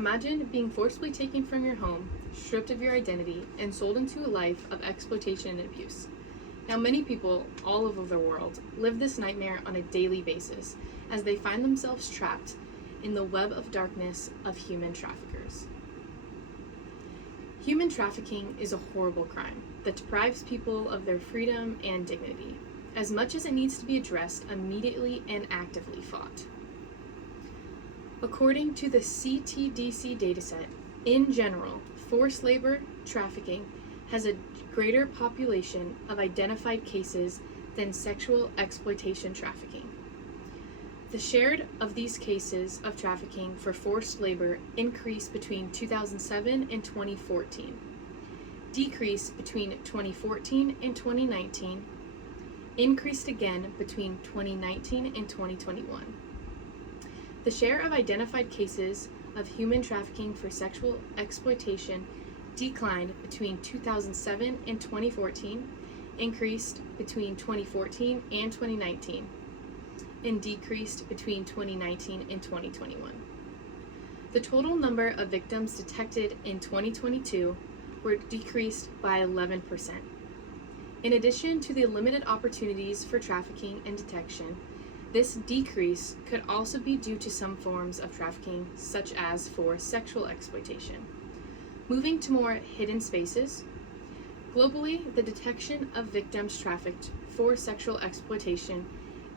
Imagine being forcibly taken from your home, stripped of your identity, and sold into a life of exploitation and abuse. Now, many people all over the world live this nightmare on a daily basis as they find themselves trapped in the web of darkness of human traffickers. Human trafficking is a horrible crime that deprives people of their freedom and dignity, as much as it needs to be addressed immediately and actively fought. According to the CTDC dataset, in general, forced labor trafficking has a greater population of identified cases than sexual exploitation trafficking. The share of these cases of trafficking for forced labor increased between 2007 and 2014, decreased between 2014 and 2019, increased again between 2019 and 2021. The share of identified cases of human trafficking for sexual exploitation declined between 2007 and 2014, increased between 2014 and 2019, and decreased between 2019 and 2021. The total number of victims detected in 2022 were decreased by 11%. In addition to the limited opportunities for trafficking and detection, this decrease could also be due to some forms of trafficking, such as for sexual exploitation. Moving to more hidden spaces, globally, the detection of victims trafficked for sexual exploitation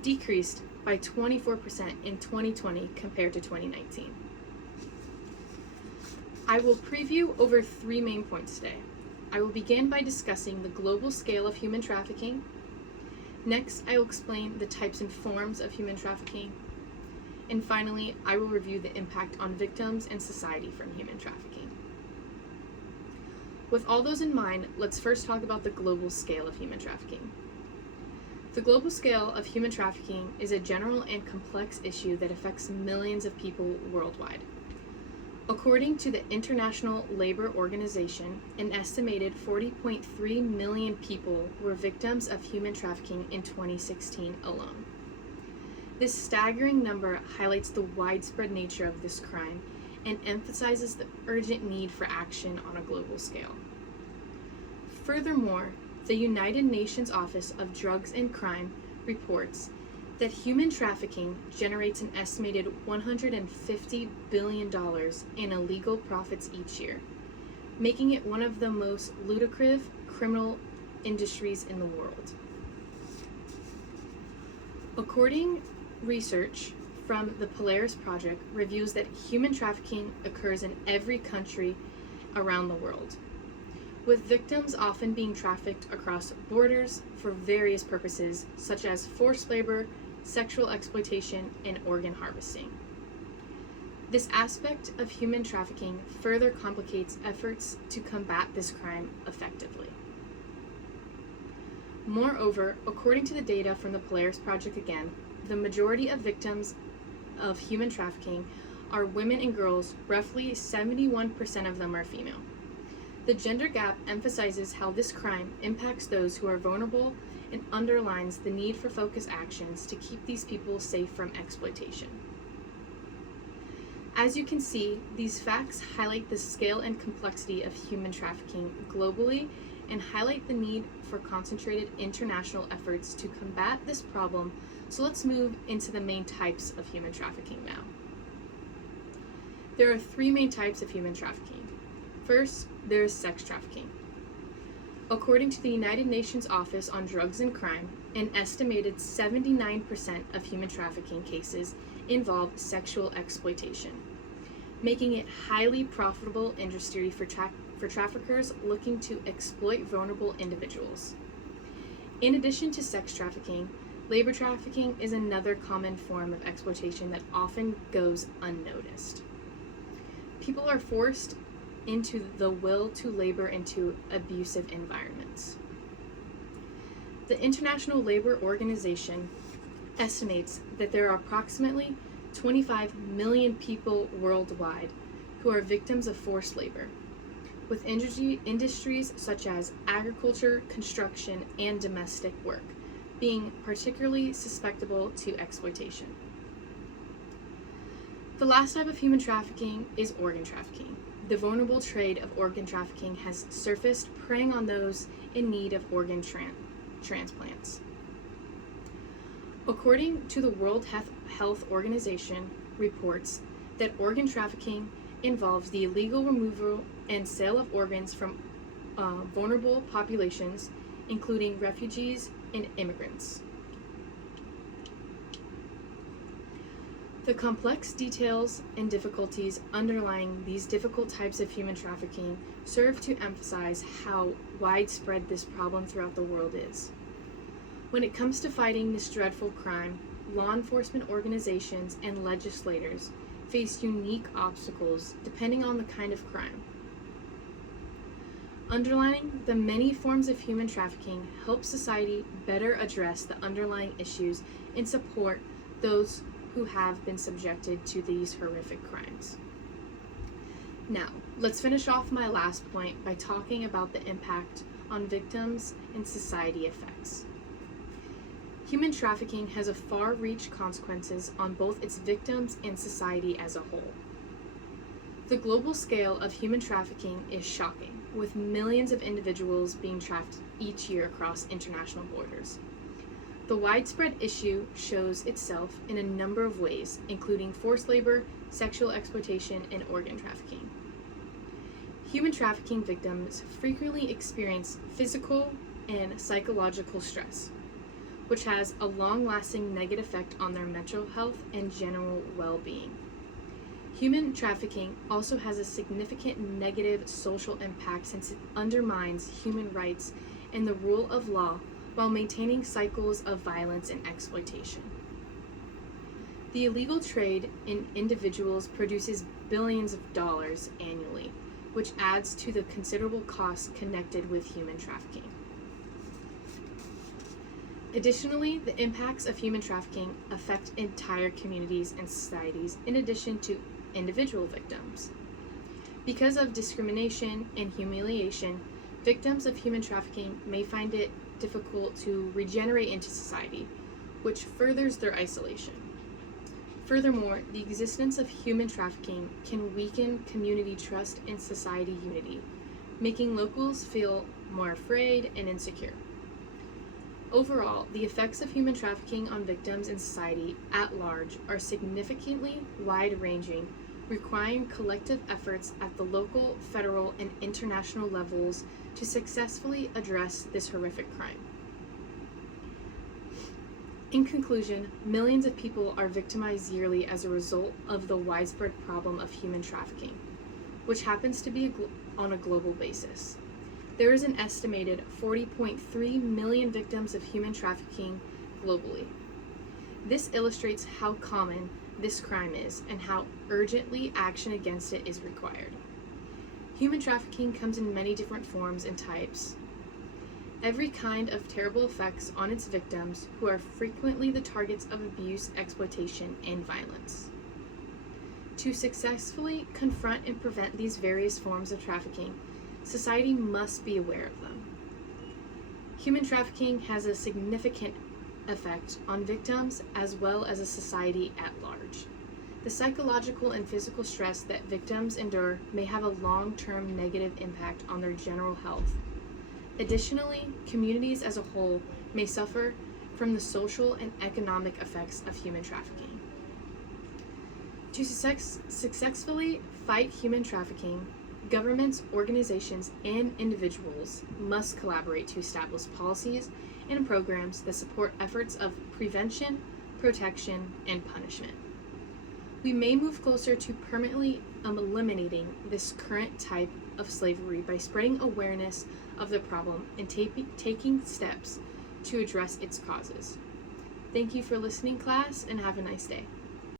decreased by 24% in 2020 compared to 2019. I will preview over 3 main points today. I will begin by discussing the global scale of human trafficking. Next, I will explain the types and forms of human trafficking. And finally, I will review the impact on victims and society from human trafficking. With all those in mind, let's first talk about the global scale of human trafficking. The global scale of human trafficking is a general and complex issue that affects millions of people worldwide. According to the International Labor Organization, an estimated 40.3 million people were victims of human trafficking in 2016 alone. This staggering number highlights the widespread nature of this crime and emphasizes the urgent need for action on a global scale. Furthermore, the United Nations Office of Drugs and Crime reports that human trafficking generates an estimated $150 billion in illegal profits each year, making it one of the most lucrative criminal industries in the world. According research from the Polaris Project reviews that human trafficking occurs in every country around the world, with victims often being trafficked across borders for various purposes such as forced labor, sexual exploitation, and organ harvesting. This aspect of human trafficking further complicates efforts to combat this crime effectively. Moreover, according to the data from the Polaris Project again, the majority of victims of human trafficking are women and girls. Roughly 71% of them are female. The gender gap emphasizes how this crime impacts those who are vulnerable and underlines the need for focused actions to keep these people safe from exploitation. As you can see, these facts highlight the scale and complexity of human trafficking globally and highlight the need for concentrated international efforts to combat this problem. So let's move into the main types of human trafficking now. There are 3 main types of human trafficking. First, there is sex trafficking. According to the United Nations Office on Drugs and Crime, an estimated 79% of human trafficking cases involve sexual exploitation, making it highly profitable industry for traffickers looking to exploit vulnerable individuals. In addition to sex trafficking, labor trafficking is another common form of exploitation that often goes unnoticed. People are forced into the will to labor into abusive environments. The International Labor Organization estimates that there are approximately 25 million people worldwide who are victims of forced labor, with industries such as agriculture, construction, and domestic work being particularly susceptible to exploitation. The last type of human trafficking is organ trafficking. The vulnerable trade of organ trafficking has surfaced, preying on those in need of organ transplants. According to the World Health Organization, reports that organ trafficking involves the illegal removal and sale of organs from vulnerable populations, including refugees and immigrants. The complex details and difficulties underlying these difficult types of human trafficking serve to emphasize how widespread this problem throughout the world is. When it comes to fighting this dreadful crime, law enforcement organizations and legislators face unique obstacles depending on the kind of crime. Underlining the many forms of human trafficking helps society better address the underlying issues and support those who have been subjected to these horrific crimes. Now, let's finish off my last point by talking about the impact on victims and society effects. Human trafficking has a far-reaching consequences on both its victims and society as a whole. The global scale of human trafficking is shocking, with millions of individuals being trafficked each year across international borders. The widespread issue shows itself in a number of ways, including forced labor, sexual exploitation, and organ trafficking. Human trafficking victims frequently experience physical and psychological stress, which has a long-lasting negative effect on their mental health and general well-being. Human trafficking also has a significant negative social impact since it undermines human rights and the rule of law while maintaining cycles of violence and exploitation. The illegal trade in individuals produces billions of dollars annually, which adds to the considerable costs connected with human trafficking. Additionally, the impacts of human trafficking affect entire communities and societies in addition to individual victims. Because of discrimination and humiliation, victims of human trafficking may find it difficult to regenerate into society, which furthers their isolation. Furthermore, the existence of human trafficking can weaken community trust and society unity, making locals feel more afraid and insecure. Overall, the effects of human trafficking on victims and society at large are significantly wide-ranging, requiring collective efforts at the local, federal, and international levels to successfully address this horrific crime. In conclusion, millions of people are victimized yearly as a result of the widespread problem of human trafficking, which happens to be on a global basis. There is an estimated 40.3 million victims of human trafficking globally. This illustrates how common this crime is and how urgently action against it is required. Human trafficking comes in many different forms and types. Every kind of terrible effects on its victims, who are frequently the targets of abuse, exploitation, and violence. To successfully confront and prevent these various forms of trafficking, society must be aware of them. Human trafficking has a significant effect on victims as well as a society at large. The psychological and physical stress that victims endure may have a long-term negative impact on their general health. Additionally, communities as a whole may suffer from the social and economic effects of human trafficking. To successfully fight human trafficking, governments, organizations, and individuals must collaborate to establish policies and programs that support efforts of prevention, protection, and punishment. We may move closer to permanently eliminating this current type of slavery by spreading awareness of the problem and taking steps to address its causes. Thank you for listening, class, and have a nice day.